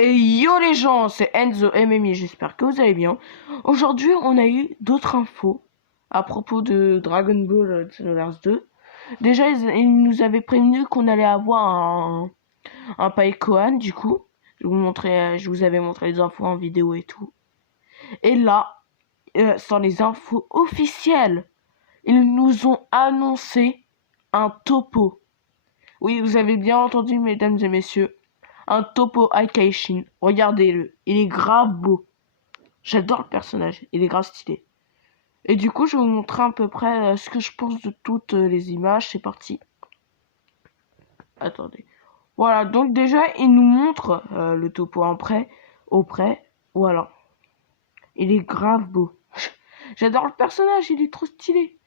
Et yo les gens, c'est Enzo MMI, j'espère que vous allez bien. Aujourd'hui, on a eu d'autres infos à propos de Dragon Ball Xenoverse 2. Déjà, ils nous avaient prévenu qu'on allait avoir un Paikohan, du coup. Je vous avais montré les infos en vidéo et tout. Et là, sans les infos officielles, ils nous ont annoncé un topo. Oui, vous avez bien entendu, mesdames et messieurs. Un topo Aikaishin. Regardez-le. Il est grave beau. J'adore le personnage. Il est grave stylé. Et du coup, je vais vous montrer à peu près ce que je pense de toutes les images. C'est parti. Attendez. Voilà. Donc déjà, il nous montre le topo auprès. Voilà. Il est grave beau. J'adore le personnage. Il est trop stylé.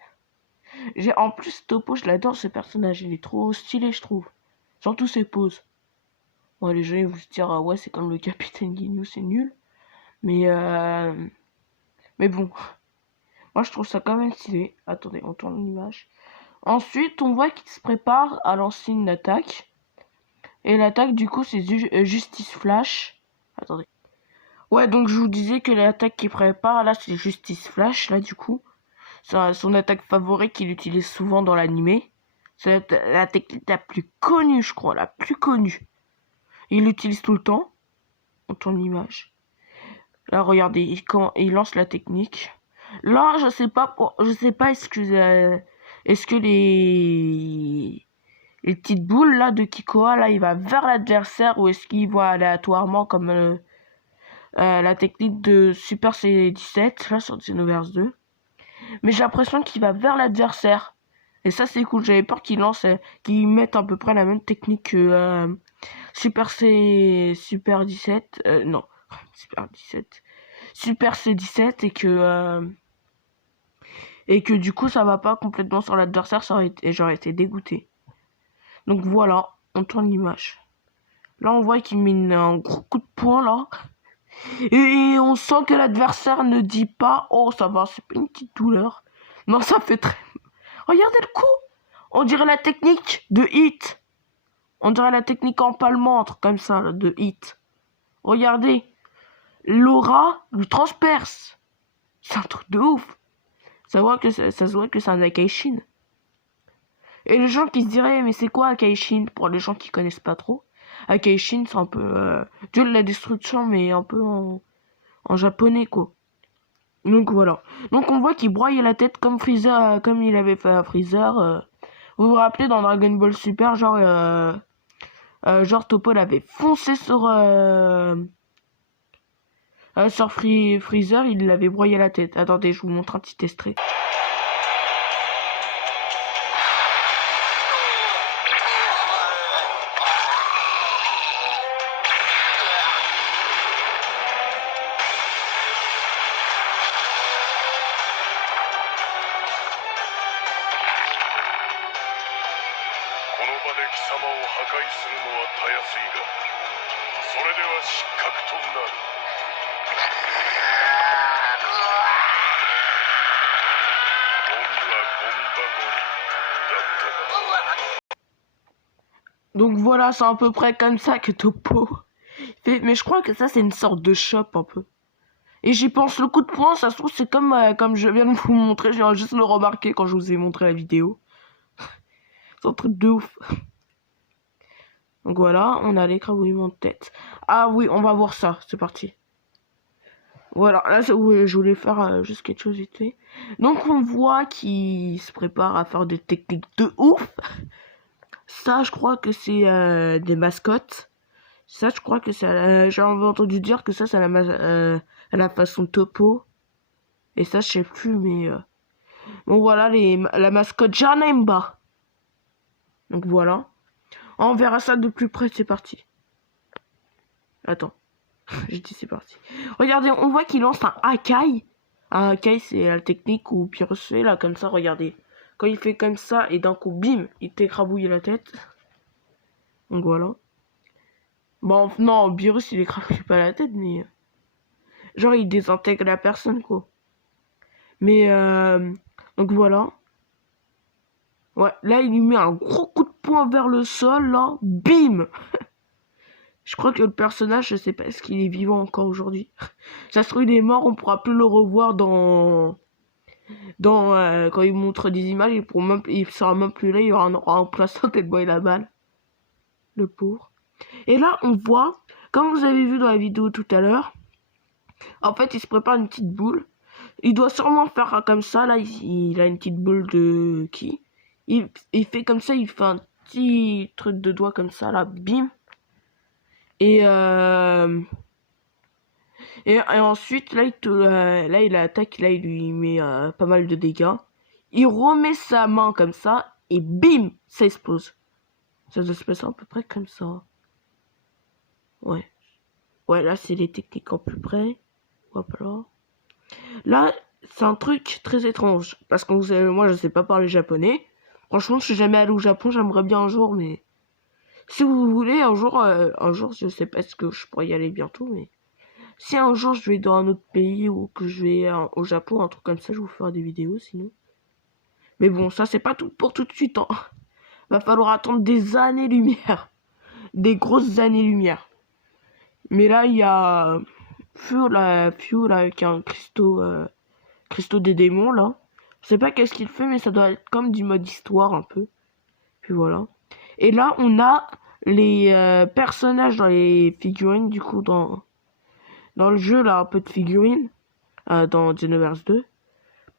En plus, Topo, je l'adore ce personnage. Il est trop stylé, je trouve. Surtout ses poses. Ouais, les gens ils vont se dire ouais, c'est comme le capitaine Ginyu, c'est nul. Mais bon, moi je trouve ça quand même stylé. Attendez, on tourne l'image. Ensuite, on voit qu'il se prépare à lancer une attaque. Et l'attaque du coup c'est Justice Flash. Attendez. Ouais, donc je vous disais que l'attaque qu'il prépare là c'est Justice Flash là du coup. C'est son attaque favorite qu'il utilise souvent dans l'animé. C'est la technique la plus connue, je crois, la plus connue. Il l'utilise tout le temps. On tourne l'image. Là, regardez, il lance la technique. Là, je sais pas, est-ce que les petites boules là de Kikoa là, il va vers l'adversaire ou est-ce qu'il va aléatoirement comme la technique de Super C17 là sur Xenoverse 2. Mais j'ai l'impression qu'il va vers l'adversaire. Et ça c'est cool. J'avais peur qu'il mette à peu près la même technique que Super 17. Non, Super 17. Super C17 et que du coup ça va pas complètement sur l'adversaire, j'aurais été dégoûté. Donc voilà, on tourne l'image. Là on voit qu'il met un gros coup de poing là. Et on sent que l'adversaire ne dit pas oh ça va, c'est pas une petite douleur. Non, ça fait très... Regardez le coup. On dirait la technique de hit. On dirait la technique empalemante comme ça là, de hit. Regardez. L'aura lui transperce. C'est un truc de ouf. Ça se voit que c'est un Aikaishin. Et les gens qui se diraient mais c'est quoi Aikaishin pour les gens qui connaissent pas trop. Aikaishin c'est un peu Dieu de la destruction mais un peu en japonais quoi. Donc voilà. Donc on voit qu'il broyait la tête comme Freezer, comme il avait fait à Freezer. Vous vous rappelez dans Dragon Ball Super, genre Toppo l'avait foncé sur Freezer, il l'avait broyé la tête. Attendez, je vous montre un petit extrait. Donc voilà, c'est à peu près comme ça que Toppo fait. Mais je crois que ça, c'est une sorte de shop un peu. Et j'y pense, le coup de poing, ça se trouve, c'est comme je viens de vous montrer. J'ai juste le remarqué quand je vous ai montré la vidéo. C'est un truc de ouf. Donc voilà, on a l'écrabouillement de tête. Ah oui, on va voir ça, c'est parti. Voilà, là je voulais faire juste quelque chose vite fait. Donc on voit qu'il se prépare à faire des techniques de ouf. Ça, je crois que c'est des mascottes. Ça, je crois que c'est... j'ai entendu dire que ça, c'est la façon Topo. Et ça, je sais plus, mais... Bon, voilà, la mascotte Janemba. Donc voilà. On verra ça de plus près, c'est parti. Attends. J'ai dit c'est parti. Regardez, on voit qu'il lance un Hakai. Un Hakai, c'est la technique où Pyrrhus fait, là, comme ça, regardez. Quand il fait comme ça, et d'un coup, bim, il t'écrabouille la tête. Donc voilà. Bon, non, Pyrrhus, il écrabouille pas la tête, mais... genre, il désintègre la personne, quoi. Mais, donc voilà. Ouais, là, il lui met un gros coup de poing vers le sol, là. Bim. Je crois que le personnage, je sais pas, est-ce qu'il est vivant encore aujourd'hui? Ça se trouve, il est mort, on pourra plus le revoir dans quand il montre des images, il sera même plus là, il y aura un remplaçant tellement il a mal. Le pauvre. Et là, on voit, comme vous avez vu dans la vidéo tout à l'heure, en fait, il se prépare une petite boule. Il doit sûrement faire comme ça, là, il a une petite boule de qui? Il fait comme ça, il fait un petit truc de doigt comme ça, là, bim. Et ensuite, là, il attaque, là, il lui met pas mal de dégâts. Il remet sa main comme ça, et bim, ça explose. Ça doit se passer à peu près comme ça. Ouais. Ouais, là, c'est les techniques en plus près. Hop là. Là, c'est un truc très étrange. Parce que vous savez, moi, je sais pas parler japonais. Franchement, je suis jamais allé au Japon, j'aimerais bien un jour, mais... Si vous voulez, un jour, je sais pas, est-ce que je pourrais y aller bientôt, mais... Si un jour je vais dans un autre pays ou que je vais au Japon, un truc comme ça, je vous ferai des vidéos sinon. Mais bon, ça c'est pas tout pour tout de suite. Hein. Va falloir attendre des années-lumière. Des grosses années-lumière. Mais là, il y a Fuel là, avec un cristaux des démons, là. Je sais pas qu'est-ce qu'il fait, mais ça doit être comme du mode histoire, un peu. Puis voilà. Et là, on a les personnages dans les figurines, du coup, dans le jeu, là, un peu de figurines. Dans Xenoverse 2.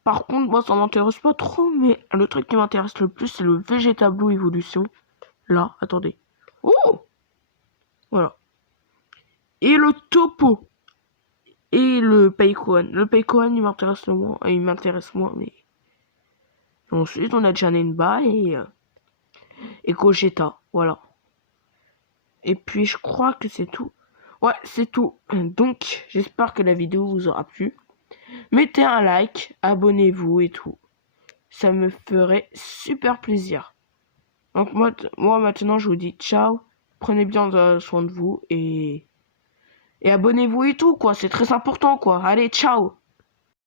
Par contre, moi, ça m'intéresse pas trop, mais le truc qui m'intéresse le plus, c'est le Vegeta Blue Evolution. Là, attendez. Oh! Voilà. Et le Topo. Et le Peikoan. Le Peikoan, il m'intéresse le moins. Il m'intéresse moins, mais... Ensuite, on a Janemba et Gogeta. Voilà. Et puis, je crois que c'est tout. Ouais, c'est tout. Donc, j'espère que la vidéo vous aura plu. Mettez un like, abonnez-vous et tout. Ça me ferait super plaisir. Donc moi maintenant, je vous dis ciao. Prenez bien soin de vous et abonnez-vous et tout, quoi. C'est très important, quoi. Allez, ciao.